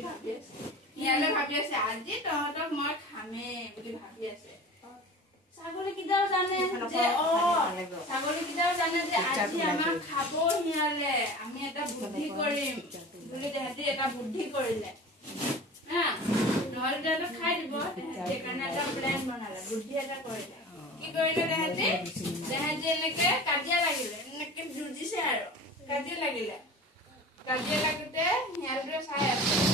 বুলি ভাবি আছে ইয়ালে ভাবি আছে আজি তহঁতক মই খামে বুলি ভাবি আছে ছাগলী কিটাও জানে যে ছাগলী কিটাও জানে যে আজি আমাক খাব হিয়ালে আমি এটা বুদ্ধি কৰিম বুলি তেহেঁতি এটা বুদ্ধি কৰিলে হা নহলে তেহেঁতে খাই দিব সেইকাৰণে এটা প্লেন বনালে বুদ্ধি এটা কৰিলে কি কৰিলে তেহেঁতি এনেকে কাজিয়া লাগিলে এনেকে যুঁজিছে আৰু কাজিয়া লাগিলে কাজিয়া লাগোতে হিয়ালটোৱে চাই আছে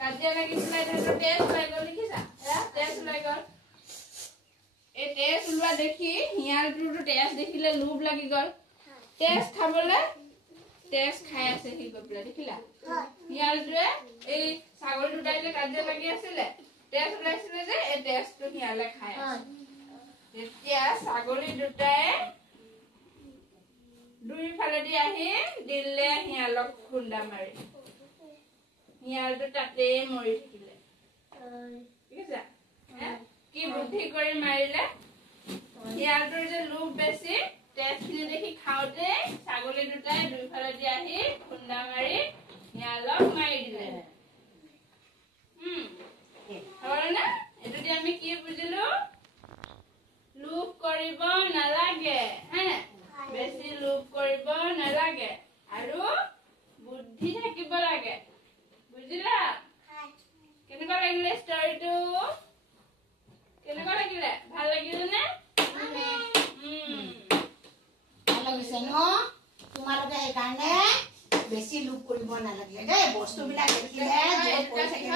কাজিয়া লাগি পেলাই তেহেঁতৰ তেজ ওলাই গ'ল দেখিছা তেজ ওলাই গ'ল এই তেজ ওলোৱা দেখি হিয়ালটোৰ তেজ দেখিলে লোভ লাগি গ'ল তেজ খাবলৈ তেজ খাই আছে সি গৈ পেলাই দেখিলা হিয়ালটোৱে এই ছাগলী দুটাই যে কাজিয়া লাগি আছিলে তেজ ওলাইছিলে যে এই তেজটো হিয়ালে খাই আছে তেতিয়া ছাগলী দুটাই দুইফালেদি আহি দিলে হিয়ালক খুন্দা মাৰি হিয়ালটো তাতেই মৰি থাকিলে দেখিছা কি বুদ্ধি কৰি মাৰিলে হিয়ালটোৰ যে লোভ বেছি তেজখিনি দেখি খাওঁতে ছাগলী দুটাই দুইফালেদি আহি খুন্দা মাৰি হিয়ালক মাৰি দিলে হয় না এইটো আমি কি বুজিলো লোভ কৰিব নালাগে হে বেছি লোভ কৰিব নালাগে আৰু বুদ্ধি থাকিব লাগে বুজিলা কেনেকুৱা লাগিলে ষ্টৰীটো কেনেকুৱা লাগিলে ভাল লাগিলে নে ভাল লাগিছে ন তোমালোকে সেইকাৰণে বেছি লোভ কৰিব নালাগে দেই বস্তুবিলাক দেখিলে